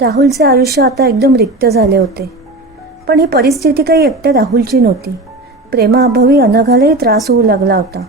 राहुलचे आयुष्य आता एकदम रिक्त झाले होते. पण ही परिस्थिती काही एकट्या राहुलची नव्हती. प्रेमाअभावी अनघालाही त्रास होऊ लागला होता.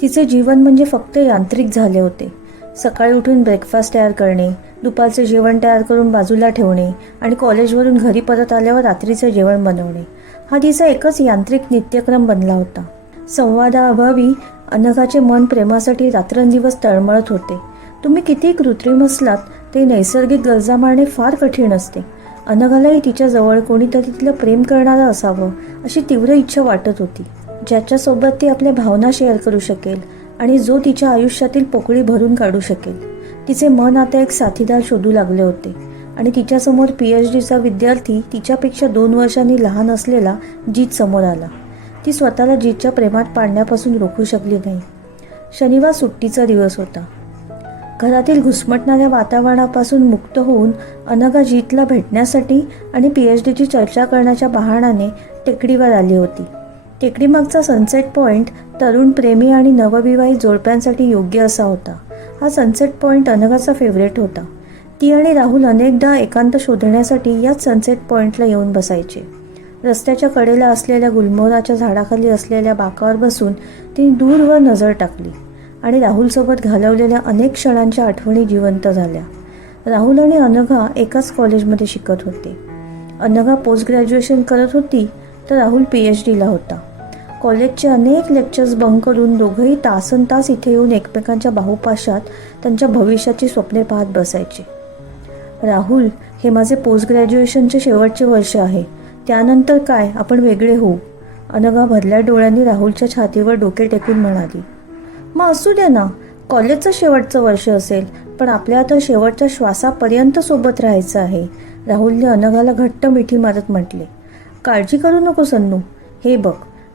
तिचे जीवन म्हणजे फक्त यांत्रिक झाले होते. सकाळी उठून ब्रेकफास्ट तयार करणे, दुपारचे जेवण तयार करून बाजूला ठेवणे आणि कॉलेजवरून घरी परत आल्यावर रात्रीचे जेवण बनवणे, हा तिचा एकच यांत्रिक नित्यक्रम बनला होता. संवादाअभावी अनघाचे मन प्रेमासाठी रात्रंदिवस तळमळत होते. तुम्ही किती कृत्रिम असलात ते नैसर्गिक गरजा मारणे फार कठीण असते. अनघालाही तिच्या जवळ कोणीतरी तिला प्रेम करणारं असावं अशी तीव्र इच्छा वाटत होती, ज्याच्यासोबत ती आपल्या भावना शेअर करू शकेल आणि जो तिच्या आयुष्यातील पोकळी भरून काढू शकेल. तिचे मन आता एक साथीदार शोधू लागले होते आणि तिच्यासमोर PhDचा विद्यार्थी तिच्यापेक्षा 2 वर्षांनी लहान असलेला जीत समोर आला. ती स्वतःला जीतच्या प्रेमात पाडण्यापासून रोखू शकली नाही. शनिवार सुट्टीचा दिवस होता. घरातील घुसमटणाऱ्या वातावरणापासून मुक्त होऊन अनघा जीतला भेटण्यासाठी आणि PhDची चर्चा करण्याच्या बहाण्याने टेकडीवर आली होती. टेकडीमागचा सनसेट पॉईंट तरुण प्रेमी आणि नवविवाहित जोडप्यांसाठी योग्य असा होता. हा सनसेट पॉईंट अनघाचा फेवरेट होता. ती आणि राहुल अनेकदा एकांत शोधण्यासाठी याच सनसेट पॉईंटला येऊन बसायचे. रस्त्याच्या कडेला असलेल्या गुलमोहराच्या झाडाखाली असलेल्या बाकावर बसून तिने दूरवर नजर टाकली आणि राहुलसोबत घालवलेल्या अनेक क्षणांच्या आठवणी जिवंत झाल्या. राहुल आणि अनघा एकाच कॉलेजमध्ये शिकत होते. अनघा पोस्ट ग्रॅज्युएशन करत होती तर राहुल PhDला होता. कॉलेजचे अनेक लेक्चर्स बंक करून दोघंही तासनतास इथे येऊन एकमेकांच्या बाहुपाशात त्यांच्या भविष्याची स्वप्ने पाहत बसायचे. राहुल, हे माझे पोस्ट ग्रॅज्युएशनचे शेवटचे वर्ष आहे. त्यानंतर काय, आपण वेगळे होऊ. अनघा भरल्या डोळ्यांनी राहुलच्या छातीवर डोके टेकून म्हणाली. मग असू दे ना, कॉलेजचं शेवटचं वर्ष असेल, पण आपल्या आता शेवटच्या श्वासापर्यंत सोबत राहायचं आहे, राहुलने अनघाला घट्ट मिठी मारत म्हटले. काळजी करू नको सन्नू. हे बघ,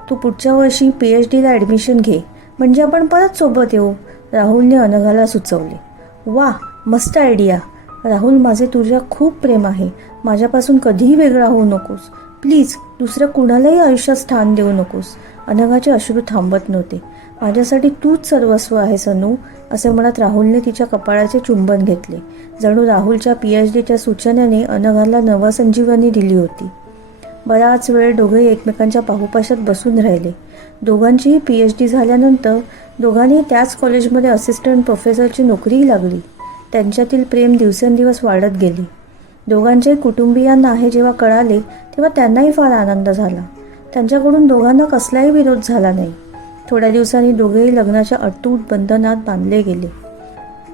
तू पुढच्या वर्षी PhDला ॲडमिशन घे, म्हणजे आपण परत सोबत येऊ, राहुलने अनघाला सुचवले. वा, मस्त आयडिया. राहुल, माझे तुझ्या खूप प्रेम आहे. माझ्यापासून कधीही वेगळा होऊ नकोस. प्लीज, दुसऱ्या कुणालाही आयुष्यात स्थान देऊ नकोस. अनघाचे अश्रू थांबत नव्हते. माझ्यासाठी तूच सर्वस्व आहे सनू, असे म्हणत राहुलने तिच्या कपाळाचे चुंबन घेतले. जणू राहुलच्या PhDच्या सूचनेने अनघाला नवसंजीवनी दिली होती. बराच वेळ दोघे एकमेकांच्या पाहुपाशात बसून राहिले. दोघांचीही PhD झाल्यानंतर दोघांनी त्याच कॉलेजमध्ये असिस्टंट प्रोफेसरची नोकरीही लागली. त्यांच्यातील प्रेम दिवसेंदिवस वाढत गेले. दोघांच्याही कुटुंबियांना हे जेव्हा कळाले तेव्हा त्यांनाही फार आनंद झाला. त्यांच्याकडून दोघांना कसलाही विरोध झाला नाही. थोड्या दिवसांनी दोघेही लग्नाच्या अतूट बंधनात बांधले गेले.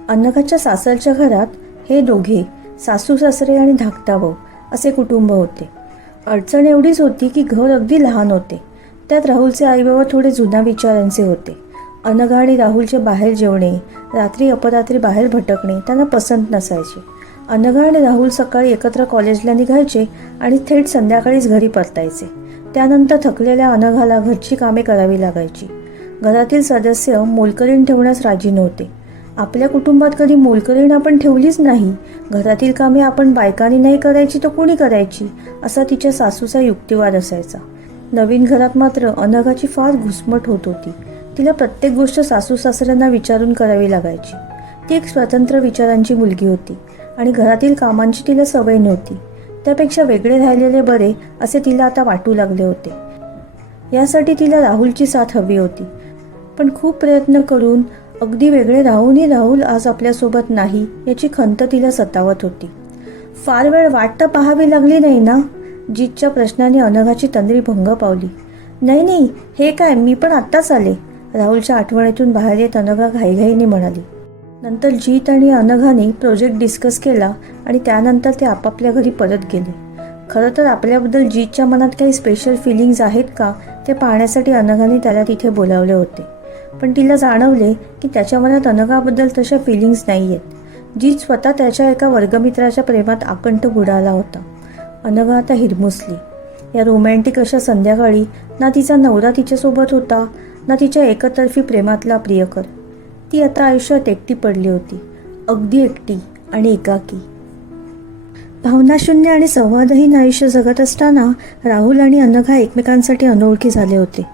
अनघाच्या सासरच्या घरात हे दोघे, सासू सासरे आणि धाकटा भाऊ असे कुटुंब होते. अडचण एवढीच होती की घर अगदी लहान होते. त्यात राहुलचे आईबाबा थोडे जुन्या विचारांचे होते. अनघा आणि राहुलचे बाहेर जेवणे, रात्री अपरात्री बाहेर भटकणे त्यांना पसंत नसायचे. अनघा आणि राहुल सकाळी एकत्र कॉलेजला निघायचे आणि थेट संध्याकाळीच घरी परतायचे. त्यानंतर थकलेल्या अनघाला घरची कामे करावी लागायची. घरातील सदस्य मोलकरीण ठेवण्यास राजी नव्हते. आपल्या कुटुंबात कधी मोलकरीण आपण ठेवलीच नाही. घरातील कामे आपण बायकांनी नाही करायची तर कोणी करायची, असा तिच्या सासूचा युक्तिवाद असायचा. नवीन घरात मात्र अनघाची फार घुसमट होत होती. तिला प्रत्येक गोष्ट सासू सासऱ्यांना विचारून करावी लागायची. ती एक स्वतंत्र विचारांची मुलगी होती आणि घरातील कामांची तिला सवय नव्हती. त्यापेक्षा वेगळे राहिलेले बरे असे तिला आता वाटू लागले होते. यासाठी तिला राहुलची साथ हवी होती. पण खूप प्रयत्न करून अगदी वेगळे राहूनही राहुल आज आपल्यासोबत नाही याची खंत तिला सतावत होती. फार वेळ वाट तर पाहावी लागली नाही ना, जीतच्या प्रश्नाने अनघाची तंद्री भंग पावली. नाही नाही, हे काय, मी पण आत्ताच आले, राहुलच्या आठवणीतून बाहेर येत अनघा घाईघाईने म्हणाली. नंतर जीत आणि अनघाने प्रोजेक्ट डिस्कस केला आणि त्यानंतर ते आपापल्या घरी परत गेले. खरं तर आपल्याबद्दल जीतच्या मनात काही स्पेशल फिलिंग्ज आहेत का ते पाहण्यासाठी अनघाने त्याला तिथे बोलावले होते. पण तिला जाणवले की त्याच्या मनात अनघाबद्दल तशा फिलिंग्स नाही आहेत. जीत स्वतः त्याच्या एका वर्गमित्राच्या प्रेमात आकंठ बुडाला होता. अनघा आता हिरमुसली. या रोमॅन्टिक अशा संध्याकाळी ना तिचा नवरा तिच्यासोबत होता, ना तिच्या एकतर्फी प्रेमातला प्रियकर. ती आता आयुष्यात एकटी पडली होती, अगदी एकटी आणि एकाकी. भावनाशून्य आणि संवादहीन आयुष्य जगत असताना राहुल आणि अनघा एकमेकांसाठी अनोळखी झाले होते.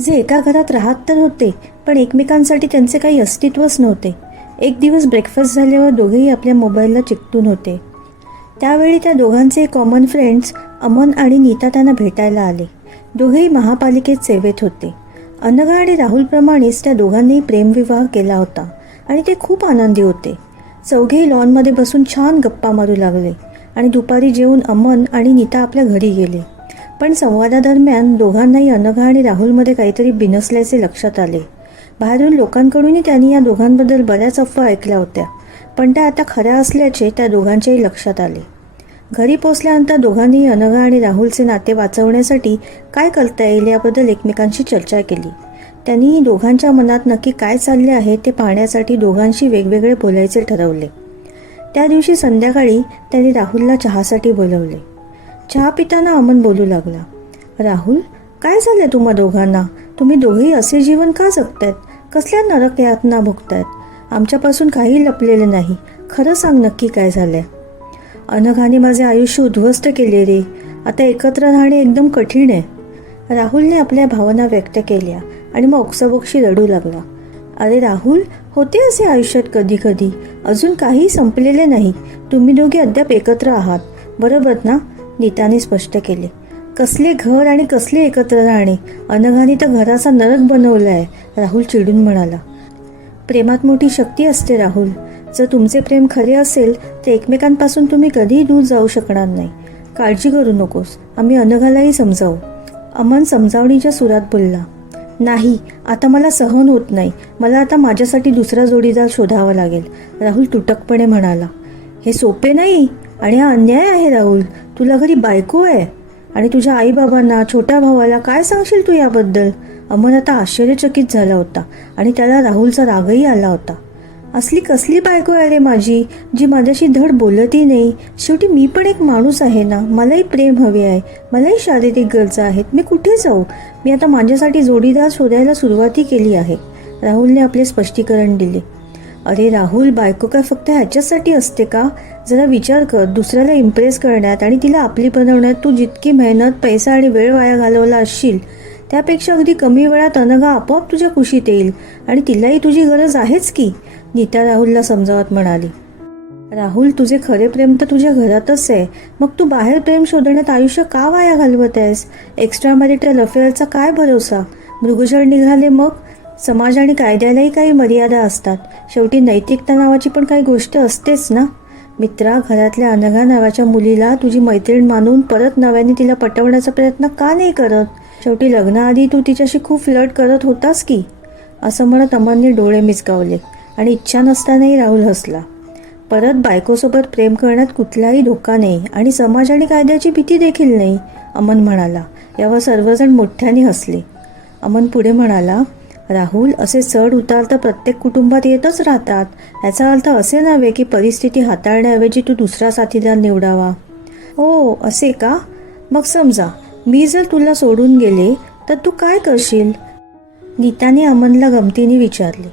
जे एका घरात राहत तर होते, पण एकमेकांसाठी त्यांचे काही अस्तित्वच नव्हते. एक दिवस ब्रेकफास्ट झाल्यावर दोघेही आपल्या मोबाईलला चिकटून होते. त्यावेळी त्या दोघांचे कॉमन फ्रेंड्स अमन आणि नीता त्यांना भेटायला आले. दोघेही महापालिकेत सेवेत होते. अनघा आणि राहुलप्रमाणेच त्या दोघांनीही प्रेमविवाह केला होता आणि ते खूप आनंदी होते. चौघेही लॉनमध्ये बसून छान गप्पा मारू लागले आणि दुपारी जेवून अमन आणि नीता आपल्या घरी गेले. पण संवादादरम्यान दोघांनाही अनघा आणि राहुलमध्ये काहीतरी बिनसल्याचे लक्षात आले. बाहेरून लोकांकडूनही त्यांनी या दोघांबद्दल बऱ्याच अफवा ऐकल्या होत्या, पण त्या आता खऱ्या असल्याचे त्या दोघांच्याही लक्षात आले. घरी पोचल्यानंतर दोघांनीही अनघा आणि राहुलचे नाते वाचवण्यासाठी काय करता येईल याबद्दल एकमेकांशी चर्चा केली. त्यांनी दोघांच्या मनात नक्की काय चालले आहे ते पाहण्यासाठी दोघांशी वेगवेगळे बोलायचे ठरवले. त्या दिवशी संध्याकाळी त्यांनी राहुलला चहासाठी बोलवले. चहा पिताना अमन बोलू लागला, राहुल, काय झालं तुम्हा दोघांना? तुम्ही दोघेही असे जीवन का जगतायत? कसल्या नरक यातना भोगतायत? आमच्यापासून काही लपलेले नाही. खरं सांग, नक्की काय झालंय? अनघाने माझे आयुष्य उद्ध्वस्त केले रे. आता एकत्र राहणे एकदम कठीण आहे. राहुलने आपल्या भावना व्यक्त केल्या आणि मग ओक्साबोक्शी रडू लागला. अरे राहुल, होते असे आयुष्यात कधी कधी. अजून काही संपलेले नाही. तुम्ही दोघे अद्याप एकत्र आहात, बरोबर ना? नीताने स्पष्ट केले. कसले घर आणि कसले एकत्र राहणे? अनघाने तर घराचा नरक बनवला आहे, राहुल चिडून म्हणाला. प्रेमात मोठी शक्ती असते राहुल. जर तुमचे प्रेम खरे असेल तर एकमेकांपासून तुम्ही कधीही दूर जाऊ शकणार नाही. काळजी करू नकोस, आम्ही अनघालाही समजावू. अमन समजावणीच्या सुरात बोलला. नाही, आता मला सहन होत नाही. मला आता माझ्यासाठी दुसरा जोडीदार शोधावा लागेल, राहुल तुटकपणे म्हणाला. हे सोपे नाही आणि हा अन्याय आहे राहुल. तुला घरी बायको आहे आणि तुझ्या आईबाबांना, छोट्या भावाला काय सांगशील तू याबद्दल? अमन आता आश्चर्यचकित झाला होता आणि त्याला राहुलचा रागही आला होता. असली कसली बायको आहे रे माझी, जी माझ्याशी धड बोलतही नाही? शेवटी मी पण एक माणूस आहे ना. मलाही प्रेम हवे आहे, मलाही शारीरिक गरजा आहेत. मी कुठे जाऊ? मी आता माझ्यासाठी जोडीदार शोधायला सुरुवातही केली आहे, राहुलने आपले स्पष्टीकरण दिले. अरे राहुल, बायको काय फक्त ह्याच्यासाठी असते का? जरा विचार कर. दुसऱ्याला इम्प्रेस करण्यात आणि तिला आपली बनवण्यात तू जितकी मेहनत, पैसा आणि वेळ वाया घालवला असशील, त्यापेक्षा अगदी कमी वेळात अनघा आपोआप तुझ्या कुशीत येईल आणि तिलाही तुझी गरज आहेच की, नीता राहुलला समजावत म्हणाली. राहुल, तुझे खरे प्रेम तर तुझ्या घरातच आहे. मग तू बाहेर प्रेम शोधण्यात आयुष्य का वाया घालवत आहेस? एक्स्ट्रा मॅरिटल अफेअरचा काय भरोसा? मृगजळ निघाले मग? समाज आणि कायद्यालाही काही मर्यादा असतात. शेवटी नैतिकता नावाची पण काही गोष्ट असतेच ना. मित्रा, घरातल्या अनघा नावाच्या मुलीला तुझी मैत्रीण मानून परत नव्याने तिला पटवण्याचा प्रयत्न का नाही करत? शेवटी लग्नाआधी तू तिच्याशी खूप फ्लर्ट करत होतास की, असं म्हणत अमनने डोळे मिचकावले आणि इच्छा नसतानाही राहुल हसला. परत बायकोसोबत प्रेम करण्यात कुठलाही धोका नाही आणि समाज आणि कायद्याची भीती देखील नाही, अमन म्हणाला. यावर सर्वजण मोठ्याने हसले. अमन पुढे म्हणाला, राहुल, असे चढ उतार तर प्रत्येक कुटुंबात येतच राहतात. याचा अर्थ असे नव्हे की परिस्थिती हाताळण्याऐवजी तू दुसरा साथीदार निवडावा. हो, असे का? मग समजा मी जर तुला सोडून गेले तर तू काय करशील? नीताने अमनला गमतीने विचारले.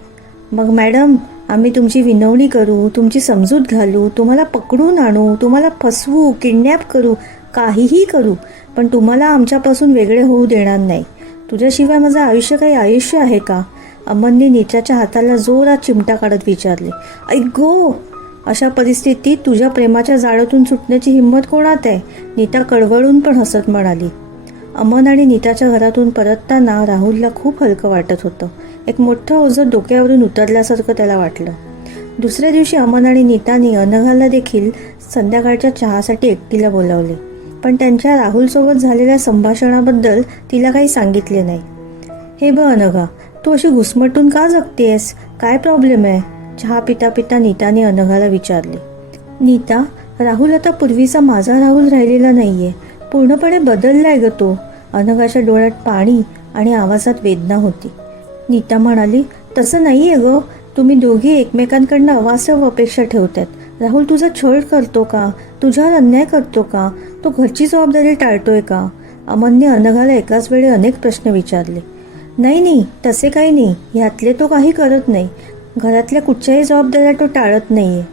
मग मॅडम, आम्ही तुमची विनवणी करू, तुमची समजूत घालू, तुम्हाला पकडून आणू, तुम्हाला फसवू, किडनॅप करू, काहीही करू, पण तुम्हाला आमच्यापासून वेगळे होऊ देणार नाही. तुझ्याशिवाय माझं आयुष्य काही आयुष्य आहे का? अमनने नीताच्या हाताला जोरात चिमटा काढत विचारले. ऐक गो, अशा परिस्थितीत तुझ्या प्रेमाच्या जाळ्यातून सुटण्याची हिंमत कोणात आहे? नीता कळवळून पण हसत म्हणाली. अमन आणि नीताच्या घरातून परतताना राहुलला खूप हलकं वाटत होतं. एक मोठं ओझं डोक्यावरून उतरल्यासारखं त्याला वाटलं. दुसऱ्या दिवशी अमन आणि नीताने अनघाला देखील संध्याकाळच्या चहासाठी एकटीला बोलावले, पण त्यांच्या राहुलसोबत झालेल्या संभाषणाबद्दल तिला काही सांगितले नाही. हे बघ अनघा, तू अशी घुसमटून का जगतेस? काय प्रॉब्लेम आहे? चहा पिता पिता नीताने अनघाला विचारले. नीता, राहुल आता पूर्वीचा माझा राहुल राहिलेला नाहीये. पूर्णपणे बदललाय ग तो. अनघाच्या डोळ्यात पाणी आणि आवाजात वेदना होती. नीता म्हणाली, तसं नाहीये ग. तुम्ही दोघे एकमेकांकडनं अवास्तव अपेक्षा ठेवतात. राहुल तुझा छळ करतो का? तुझ्यावर अन्याय करतो का? तो घरची जबाबदारी टाळतोय का? अमनने अनघाला एकाच वेळी अनेक प्रश्न विचारले. नाही, तसे काही नाही. ह्यातले तो काही करत नाही. घरातल्या कुठच्याही जबाबदाऱ्या तो टाळत नाहीये.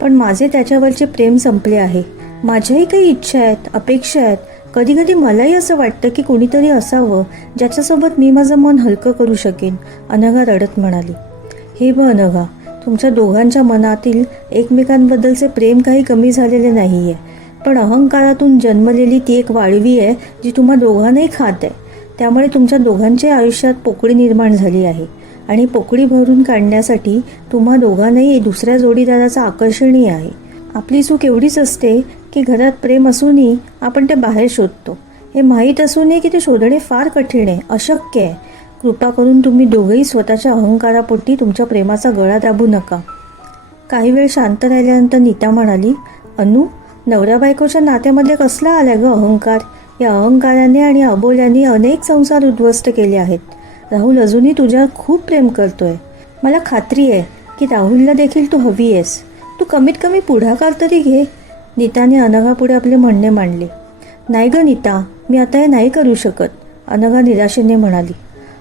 पण माझे त्याच्यावरचे प्रेम संपले आहे. माझ्याही काही इच्छा आहेत, अपेक्षा आहेत. कधी कधी मलाही असं वाटतं की कोणीतरी असावं ज्याच्यासोबत मी माझं मन हलकं करू शकेन, अनघा रडत म्हणाली. हे बघ अनघा, तुमच्या दोघांच्या मनातील एकमेकांबद्दलचे प्रेम काही कमी झालेले नाहीये. पण अहंकारातून जन्मलेली ती एक वाळवी आहे जी तुम्हा दोघांनाही खात आहे. त्यामुळे तुमच्या दोघांच्या आयुष्यात पोकळी निर्माण झाली आहे आणि पोकळी भरून काढण्यासाठी तुम्हा दोघांनाही दुसऱ्या जोडीदाराचं आकर्षणही आहे. आपली चूक एवढीच असते की घरात प्रेम असूनही आपण ते बाहेर शोधतो. हे माहीत असूनही की ते शोधणे फार कठीण आहे, अशक्य आहे. कृपा करून तुम्ही दोघेही स्वतःच्या अहंकारापोटी तुमच्या प्रेमाचा गळा दाबू नका. काही वेळ शांत राहिल्यानंतर नीता म्हणाली, अनु, नवरा बायकोच्या नात्यामध्ये कसला आला ग अहंकार? या अहंकाराने आणि अबोल्याने अनेक संसार उद्ध्वस्त केले आहेत. राहुल अजूनही तुझ्यावर खूप प्रेम करतोय. मला खात्री आहे की राहुलला देखील तू हवी आहेस. तू कमीत कमी पुढाकार तरी घे. नीताने अनघापुढे आपले म्हणणे मांडले. नाही ग नीता, मी आता हे नाही करू शकत, अनघा निराशेने म्हणाली.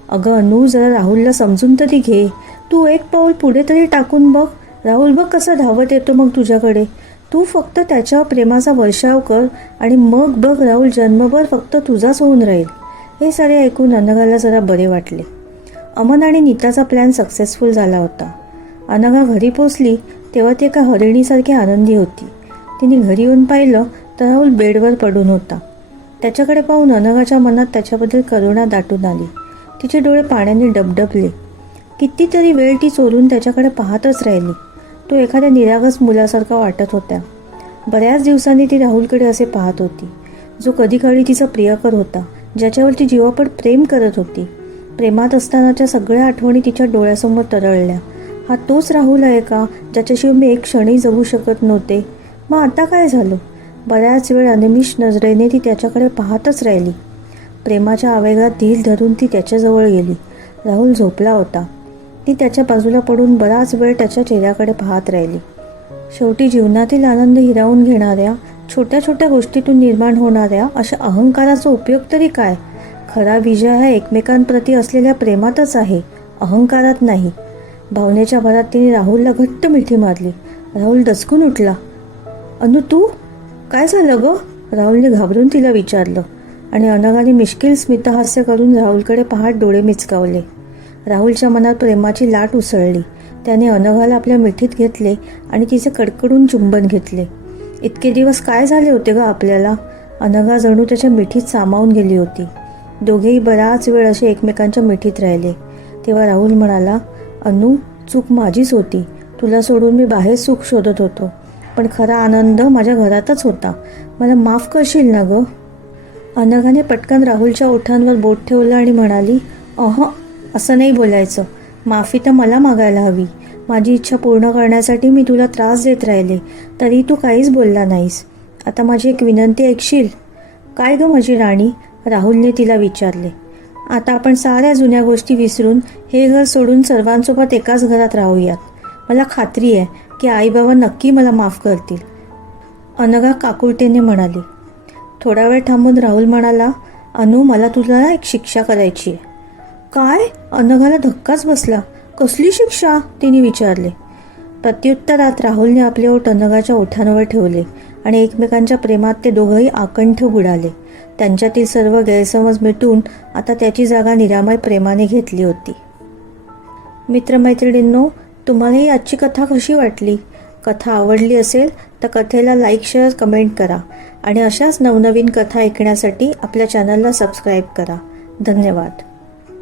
अगं अनु, जरा राहुलला समजून तरी घे. तू एक पाऊल पुढे तरी टाकून बघ. राहुल बघ कसा धावत येतो मग तुझ्याकडे. तू फक्त त्याच्यावर प्रेमाचा वर्षाव कर आणि मग बघ राहुल जन्मभर फक्त तुझाच होऊन राहील. हे सारे ऐकून अनघाला जरा बरे वाटले. अमन आणि नीताचा प्लॅन सक्सेसफुल झाला होता. अनघा घरी पोचली तेव्हा ती एका हरिणीसारखी आनंदी होती. तिने घरी येऊन पाहिलं तर राहुल बेडवर पडून होता. त्याच्याकडे पाहून अनघाच्या मनात त्याच्याबद्दल करुणा दाटून आली. तिचे डोळे पाण्याने डबडबले. कितीतरी वेळ ती चोरून त्याच्याकडे पाहतच राहिली. तो एखाद्या निरागस मुलासारखा वाटत होता. बऱ्याच दिवसांनी ती राहुलकडे असे पाहत होती, जो कधीकाळी तिचा प्रियकर होता, ज्याच्यावर ती जीवापड प्रेम करत होती. प्रेमात असतानाच्या सगळ्या आठवणी तिच्या डोळ्यासमोर तरळल्या. हा तोच राहुल आहे का ज्याच्याशिवाय मी एक क्षणही जगू शकत नव्हते? मग आता काय झालं? बऱ्याच वेळ अनिमिष नजरेने ती त्याच्याकडे पाहतच राहिली. प्रेमाच्या आवेगात धीर धरून ती त्याच्याजवळ गेली. राहुल झोपला होता. ती त्याच्या बाजूला पडून बराच वेळ त्याच्या चेहऱ्याकडे पाहत राहिली. शेवटी जीवनातील आनंद हिरावून घेणाऱ्या छोट्या छोट्या गोष्टीतून निर्माण होणाऱ्या अशा अहंकाराचा उपयोग तरी काय? खरा विजय हा एकमेकांप्रती असलेल्या प्रेमातच आहे, अहंकारात नाही. भावनेच्या भरात तिने राहुलला घट्ट मिठी मारली. राहुल दचकून उठला. अनु, तू? काय झालं ग? राहुलने घाबरून तिला विचारलं आणि अनघाने मिश्किल स्मितहास्य करून राहुलकडे पाहत डोळे मिचकावले. राहुलच्या मनात प्रेमाची लाट उसळली. त्याने अनघाला आपल्या मिठीत घेतले आणि तिचे कडकडून चुंबन घेतले. इतके दिवस काय झाले होते ग आपल्याला? अनघा जणू त्याच्या मिठीत सामावून गेली होती. दोघेही बराच वेळ असे एकमेकांच्या मिठीत राहिले. तेव्हा राहुल म्हणाला, अनु, चूक माझीच होती. तुला सोडून मी बाहेर सुख शोधत होतो, पण खरा आनंद माझ्या घरातच होता. मला माफ करशील ना ग? अनघाने पटकन राहुलच्या ओठांवर बोट ठेवलं आणि म्हणाली, असं नाही बोलायचं. माफी तर मला मागायला हवी. माझी इच्छा पूर्ण करण्यासाठी मी तुला त्रास देत राहिले, तरी तू काहीच बोलला नाहीस. आता माझी एक विनंती ऐकशील? काय ग माझी राणी? राहुलने तिला विचारले. आता आपण साऱ्या जुन्या गोष्टी विसरून हे घर सोडून सर्वांसोबत एकाच घरात राहूयात. मला खात्री आहे की आईबाबा नक्की मला माफ करतील, अनघा काकुळतेने म्हणाली. थोडा वेळ थांबून राहुल म्हणाला, अनु, मला तुला एक शिक्षा करायची आहे. काय? अनघाला धक्काच बसला. कसली शिक्षा? तिने विचारले. प्रत्युत्तरात राहुलने आपले ओठ अनघाच्या ओठांवर ठेवले आणि एकमेकांच्या प्रेमात ते दोघंही आकंठ बुडाले. त्यांच्यातील सर्व गैरसमज मिटून आता त्याची जागा निरामय प्रेमाने घेतली होती. मित्रमैत्रिणींनो, तुम्हालाही आजची कथा कशी वाटली? कथा आवडली असेल तर कथेला लाईक, शेअर, कमेंट करा आणि अशाच नवनवीन कथा ऐकण्यासाठी आपल्या चॅनलला सबस्क्राईब करा. धन्यवाद.